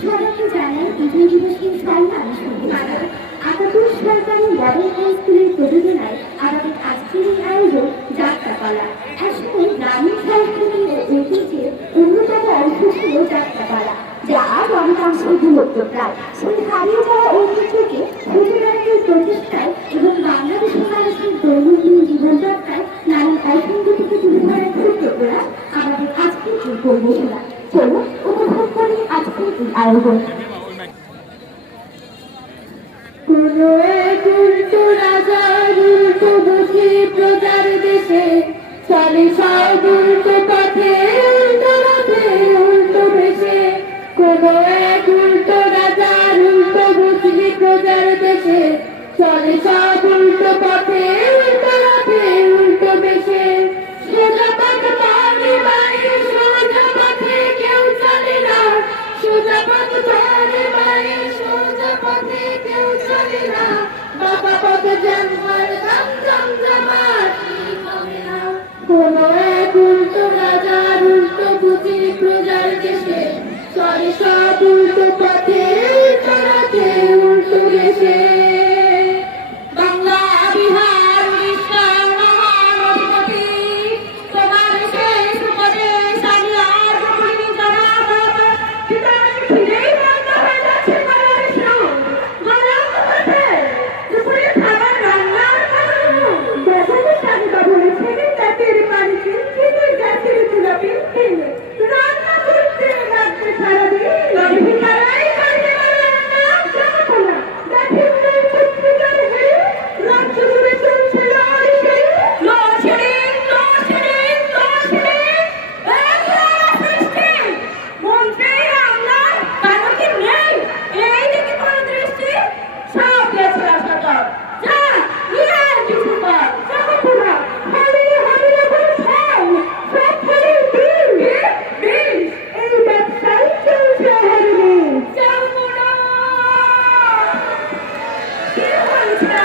সবাইকে জানাই বিজয় দিবসের সম্মান শুভেচ্ছা। আতাতুর সরকারি মডেল হাই স্কুলের প্রযোজনায় আমাদের আজকের এই আয়োজন যাত্রাপালা। আসলে গ্রামীণ সংস্কৃতি ও ঐতিহ্যের অন্যতম অংশ ছিল যাত্রাপালা, যা আজ অনেকাংশে বিলুপ্তপ্রায়। সেই হারিয়ে যাওয়া ঐতিহ্যকে খুঁজে রাখার প্রচেষ্টায় এবং বাংলাদেশের মানুষের দৈনন্দিন জীবনযাত্রায় নানান অসঙ্গতিকে তুলে ধরার ক্ষেত্রে প্রয়াস আমাদের আজকের এই পরিবেশনা। চলুন উপভোগ করি আজকের এই আয়োজন। কোনো এক উল্টো রাজার উল্টো বুঝি প্রজার দেশে চলে সব উল্টো পথে উল্টো রথে উল্টো বেশে। কোনো এক উল্টো রাজার উল্টো বুঝি প্রজার দেশে চলে সব উল্টো পথে উল্টো রথে উল্টো বেশে। সোজা পথ পারে বাড়ি সোজা পথে কেউ চলে না, সোজা পথ পারে বাড়ি সোজা পথে কেউ চলে না। বাবা পথ জন্মার দাম জমজমাট হবে না। কোনো এক উল্টো রাজার উল্টো বুঝি প্রজার দেশে চলে সব উল্টো পথে উল্টো রথে উল্টো বেশে। বাংলা বিহার উড়িষ্যা মহানদী তোমার শেষ উপদেশ আমি আর ভুলি জানা। ফিরেই বন্ধ হয়ে যাচ্ছে গলার সুর, গলার মধ্যে দুপুরে খাবার রান্নার বেসনের স্বামীটা বলেছিলেন রাতের পানি কিনতে গ্যাসের চুলা কিনতে রান্না করতে লাগবে সারাদিন। ভিকারাই করতে রান্না জানো না দেখেন পত্রিকার হেরে রাজ্য জুড়ে চলছে লড়াই লোডশেডিং লোডশেডিং লোডশেডিং। মন্ত্রী আমরা কারো কি নেই এই দিকে কোনো দৃষ্টি সব গেছে রাস্তাটা যা নিয়ে কিছু কর যাবো না খালি হবে না কোনো ফল সব খালি বিল বিল এই ব্যবসায় চলছে হরিণী যাবো না। কি হয়েছে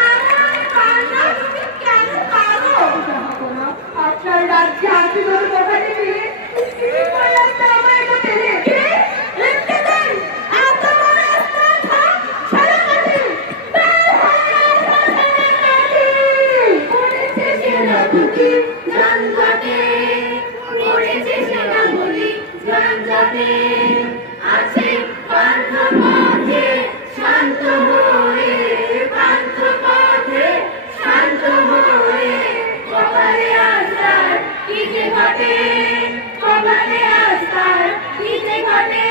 আমার কান্না তুমি কেন পারো যাবো না। আপনার রাজ্যে আসি ধরে দেখা দিবি কি করলাম তো আমায় করতে রে কে লিখতে দেন এত বড় স্থান সারা কাটি করেছে সেনাপতি যানজটে করেছে সেনাপতি যানজটে আছে পান্থ পথে শান্ত হয়ে পান্থ পথে শান্ত হয়ে কপালে আসার কি যে ঘটে কপালে আসার কি যে ঘটে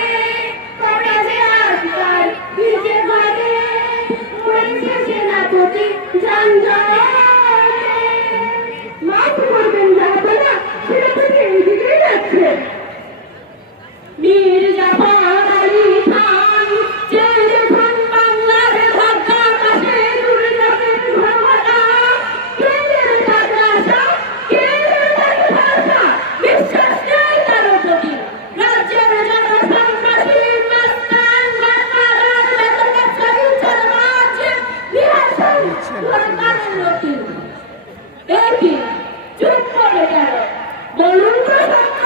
কপালে আসার কি যে ঘটে করেছে সেনাপতি যানজটে। মাফ করবেন যাবে না সেনাপতি এইদিকেই যাচ্ছে। মীর জাফর আলী খান যে যখন বাংলার ভাগ্য আকাশে উড়ে যাবেন ভ্রমণা কেন্দ্রের কাজা কেন্দ্রের ভাষা বিশ্বাস নেই কারো প্রতি। রাজ্যের জনসন্ত্রাসী মাস্তান গণমারার বেতনকারী চালবাজ বিহাসন সরকারের লোকই দেখি চুপ করে গেল। বলুন তো সত্য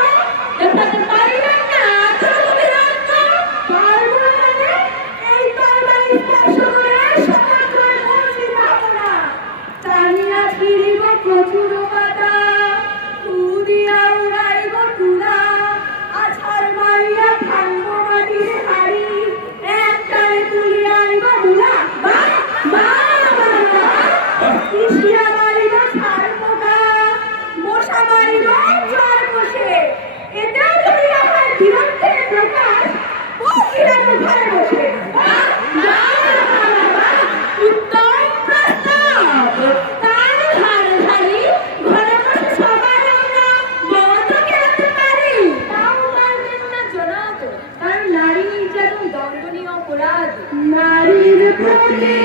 দেখাতে পারিলেন না চলবে রাজ্য পারবো মানে এই তরবারি স্পর্শ করে শপথ করে বলছি যাবো না। টানিয়া ফিরিব প্রচুর পাতা উদিয়া উড়াইব তুলা আছাড় মারিয়া ভাঙব মাটির হাড়ি একটারে তুলিয়া আনিব মুলা। বাহ বাহ কৃষিয়া মারিব ছাড় পোকা মশা মারিব জ্বর বসে এটাও যদি আমার বিরক্তের প্রকাশ বসিলাম ঘরে বসে। উত্তম প্রস্তাব তার হার ধারি ঘরে বসে সবার আমরা মত খেলতে পারি। তাও পারবেন না জনাব, কারণ নারী নির্যাতন দণ্ডনীয় অপরাধ। নারীর প্রতি